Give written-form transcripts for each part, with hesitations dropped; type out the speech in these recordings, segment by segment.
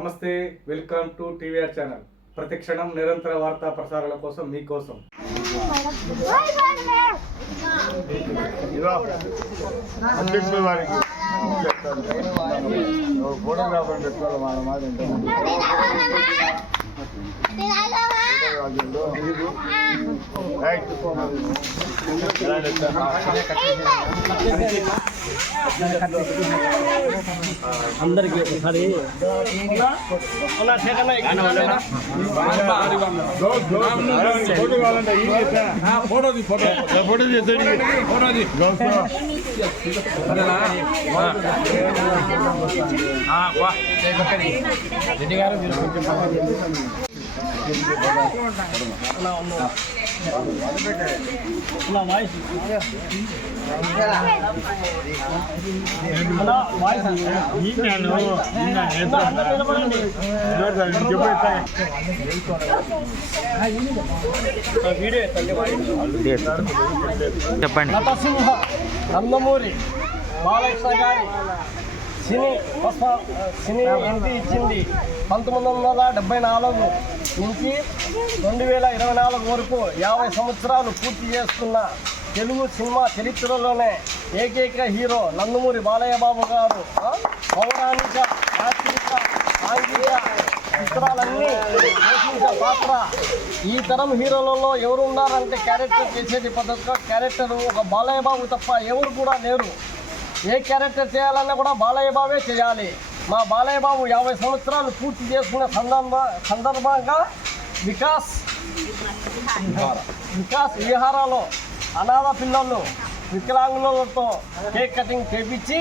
నమస్తే, welcome to TVR channel. ప్రతి క్షణం నిరంతర వార్తా ప్రసారాల కోసం మీకోసం. ఫోటోగ్రాఫర్ పెట్టుకోవాలి వాళ్ళ మాట అందరికి ఒకసారి రెడ్డి గారు వాయిస్ చెప్పండి. నటసింహ నందమూరి బాలకృష్ణ గారి సినీ ఎంట్రీ ఇచ్చింది 1974 నుంచి 2024 వరకు 50 సంవత్సరాలు పూర్తి చేస్తున్న తెలుగు సినిమా చరిత్రలోనే ఏకైక హీరో నందమూరి బాలయ్య బాబు గారు పౌరాణిక ఆర్థిక సాంఘిక చిత్రాలన్నీ పోషించే పాత్ర. ఈ తరం హీరోలలో ఎవరు ఉన్నారంటే క్యారెక్టర్ చేసేది పద్ధతిగా క్యారెక్టర్ ఒక బాలయ్య బాబు తప్ప ఎవరు కూడా లేరు. ఏ క్యారెక్టర్ చేయాలన్నా కూడా బాలయ్య బాబే చేయాలి. మా బాలయ్య బాబు 50 సంవత్సరాలు పూర్తి చేసుకున్న సందర్భంగా వికాస్ విహారాలో అనాథ పిల్లలు వికలాంగులతో కేక్ కటింగ్ చేపించి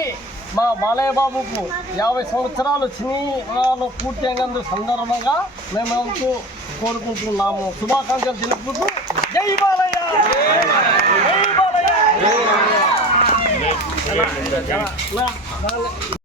మా బాలయ్య బాబుకు 50 సంవత్సరాలు సినిమాలో పూర్తి అయినందుకు సందర్భంగా మేమంతా కోరుకుంటున్నాము. శుభాకాంక్షలు తెలుపుతూ జై బాలయ్య, జై బాలయ్య.